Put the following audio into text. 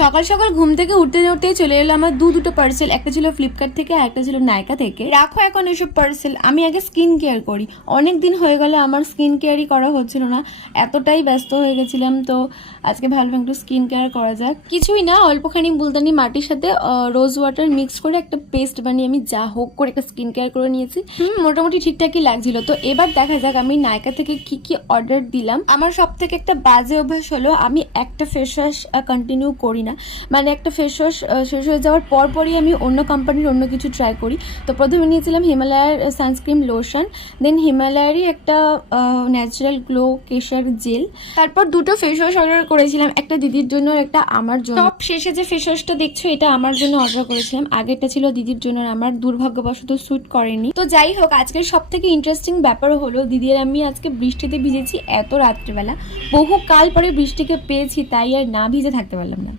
সকাল সকাল ঘুম থেকে উঠতে উঠতেই চলে এলো আমার দুটো পার্সেল। একটা ছিল ফ্লিপকার্ট থেকে আর একটা ছিল নাইকা থেকে। রাখো এখন এসব পার্সেল, আমি আগে স্কিন কেয়ার করি। অনেক দিন হয়ে গেল আমার স্কিন কেয়ারই করা হচ্ছিল না, এতটাই ব্যস্ত হয়ে গেছিলাম। তো আজকে ভাবলাম একটু স্কিন কেয়ার করা যাক। কিছুই না, অল্পখানি মুলতানি মাটির সাথে রোজ ওয়াটার মিক্স করে একটা পেস্ট বানিয়ে আমি যা হোক করে একটা স্কিন কেয়ার করে নিয়েছি। মোটামুটি ঠিকঠাকই লাগছিল। তো এবার দেখা যাক আমি নাইকা থেকে কি কি অর্ডার দিলাম। আমার সব থেকে একটা বাজে অভ্যাস হলো আমি একটা ফেস ওয়াশ কন্টিনিউ করি না, মানে একটা ফেস ওয়াশ শেষ হয়ে যাওয়ার পরপরই আমি অন্য কোম্পানির অন্য কিছু ট্রাই করি। তো প্রথমে নিয়েছিলাম হিমালয়ার সানস্ক্রিন লোশন, দেন হিমালয়ারই একটা ন্যাচারাল গ্লো কেশার জেল, তারপর দুটো ফেস ওয়াশ অর্ডার করেছিলাম, একটা দিদির জন্য আর একটা আমার জন্য। সব শেষে যে ফেস ওয়াশটা দেখছো এটা আমার জন্য অর্ডার করেছিলাম, আগেরটা ছিল দিদির জন্য, আমার দুর্ভাগ্যবশত স্যুট করেনি। তো যাই হোক, আজকের সব থেকে ইন্টারেস্টিং ব্যাপার হলো দিদি আর আমি আজকে বৃষ্টিতে ভিজেছি এত রাত্রিবেলা। বহু কাল পরে বৃষ্টিকে পেয়েছি, তাই আর না ভিজে থাকতে পারলাম না।